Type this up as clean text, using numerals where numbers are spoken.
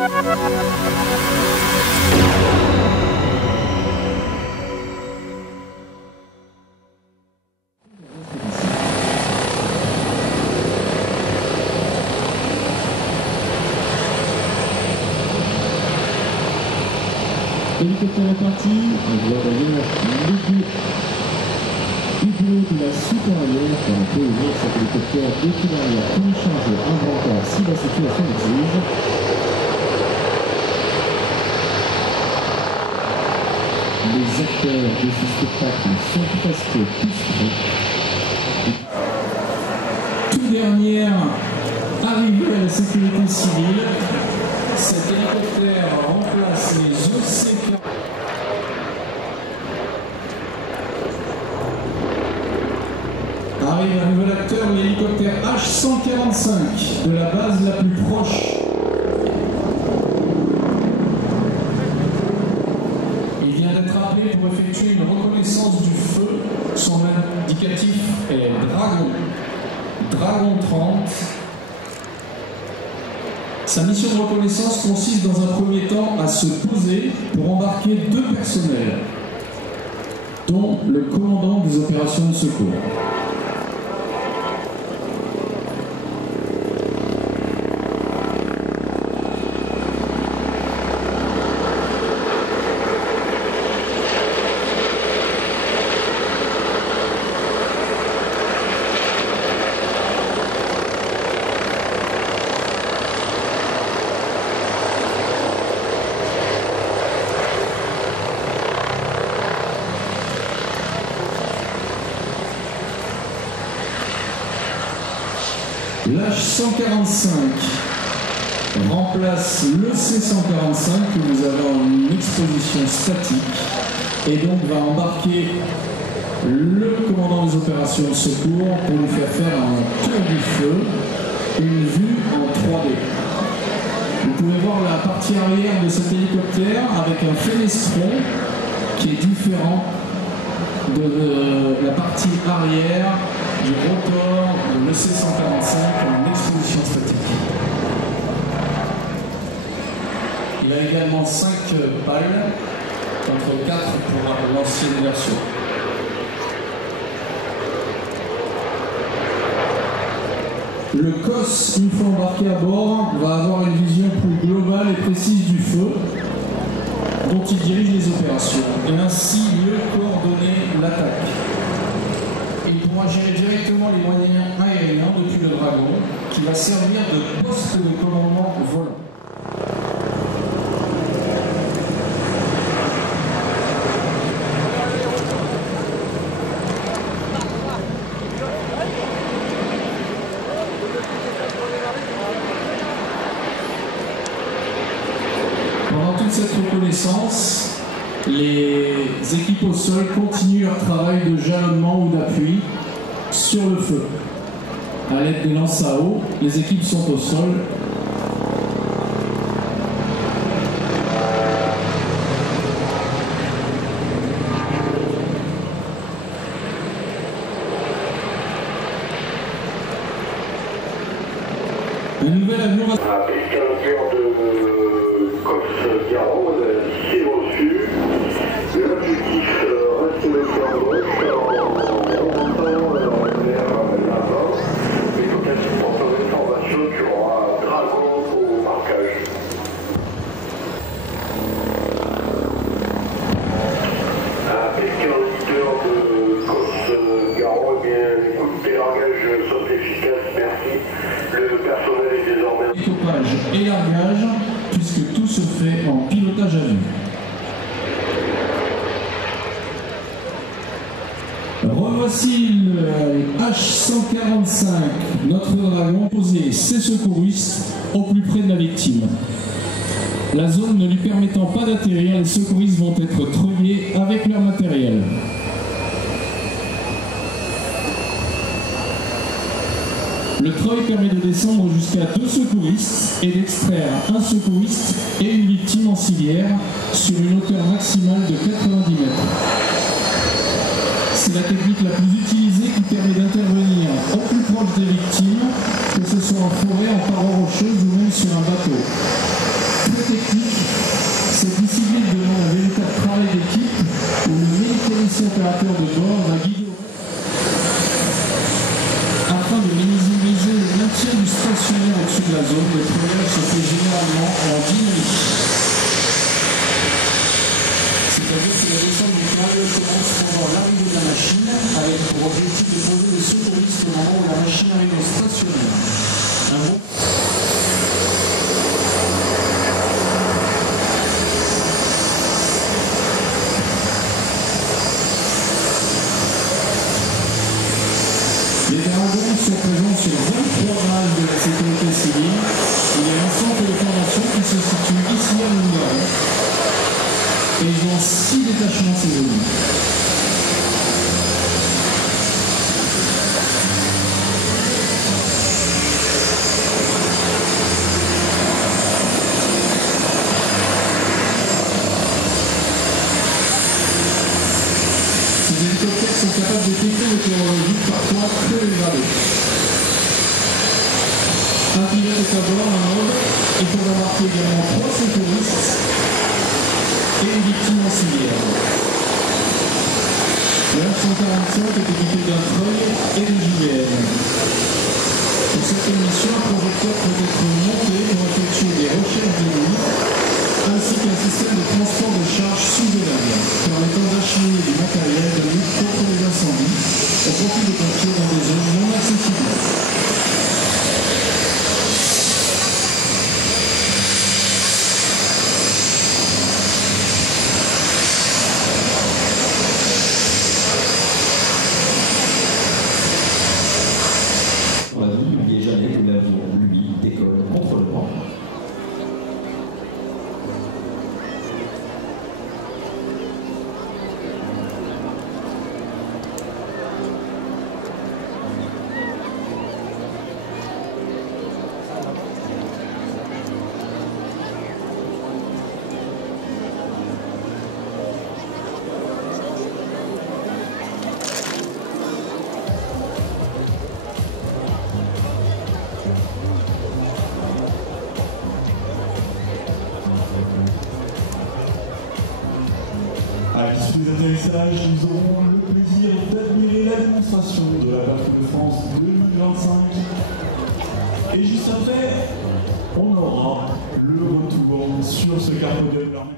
L'hélicoptère est parti, on voit d'ailleurs du bleu de la soute arrière, car on peut ouvrir cet hélicoptère dès qu'il arrive pour y changer un brancard si la situation l'exige. Les acteurs de ce spectacle sont presque tous prêts. Toute dernière arrivée à la sécurité civile, cet hélicoptère remplace les OC-40. Arrive un nouvel acteur, l'hélicoptère H145 de la base la plus proche. Il vient d'être appelé pour effectuer une reconnaissance du feu. Son indicatif est Dragon. Dragon 30. Sa mission de reconnaissance consiste dans un premier temps à se poser pour embarquer 2 personnels, dont le commandant des opérations de secours. L'H145 remplace le C145 que nous avons en exposition statique et donc va embarquer le commandant des opérations de secours pour nous faire un tour du feu, une vue en 3D. Vous pouvez voir la partie arrière de cet hélicoptère avec un fenestron qui est différent de la partie arrière du rotor de l'EC145 en exposition statique. Il a également 5 pales, contre 4 pour l'ancienne version. Le COS, une fois embarqué à bord, va avoir une vision plus globale et précise du feu dont il dirige les opérations et ainsi mieux coordonner l'attaque. Il pourra gérer directement les moyens aériens depuis le Dragon qui va servir de poste de commandement volant. Pendant toute cette reconnaissance, les équipes au sol continuent leur travail de jalonnement ou d'appui sur le feu. À l'aide des lances à eau, les équipes sont au sol. Un nouvel avion va... C'est reçu. L'objectif reste le plan gauche en montant vers l'avant. Mais il faut quasiment faire une formation qu'il y aura un Dragon au marquage. Avec un leader de Cosse-Garon, eh bien, écoutez, largage sont efficaces, merci. Le personnel est désormais... Découpage et largage, puisque tout se fait en pilotage à vue. Revoici le H145, notre Dragon, posé ses secouristes au plus près de la victime. La zone ne lui permettant pas d'atterrir, les secouristes vont être treuillés avec leur matériel. Le treuil permet de descendre jusqu'à 2 secouristes et d'extraire un secouriste et une victime en civière sur une hauteur maximale de 90 mètres. C'est la technique la plus utilisée qui permet d'intervenir au plus proche des victimes, que ce soit en forêt, en paroi rocheuse ou même sur un bateau. opérateur de bord va guider afin de minimiser le maintien du stationnaire au-dessus de la zone. Le tournage se fait généralement en dynamique. C'est-à-dire que la descente du câble commence pendant l'arrivée de la machine, avec pour objectif de poser le secouriste au moment où la machine arrive au stationnaire. Les dragons sont présents sur 23 bases de la sécurité civile. Il y a un centre de formation qui se situe ici à Montgaron. Et ils ont 6 détachements saisonniers. Ces hélicoptères sont capables de détecter météorologiques parfois très dégradés. Un pilote est à bord, un mode, et pour embarquer également 3 secouristes et une victime auxiliaire. Le F-145 est équipé d'un treuil et de JVM. Pour certaines missions, un projecteur peut être monté pour effectuer des recherches de nuit, ainsi qu'un système de transport de charge sous-zonal, permettant d'acheminer du matériel de lutte contre les incendies au profit des pompiers dans des zones non accessibles. On a dit, n'oubliez jamais que l'avion, lui, décolle contre le vent. À l'issue des atterrissages, nous aurons le plaisir d'admirer la démonstration de la Baffe de France 2025. Et juste après, on aura le retour sur ce carpodium.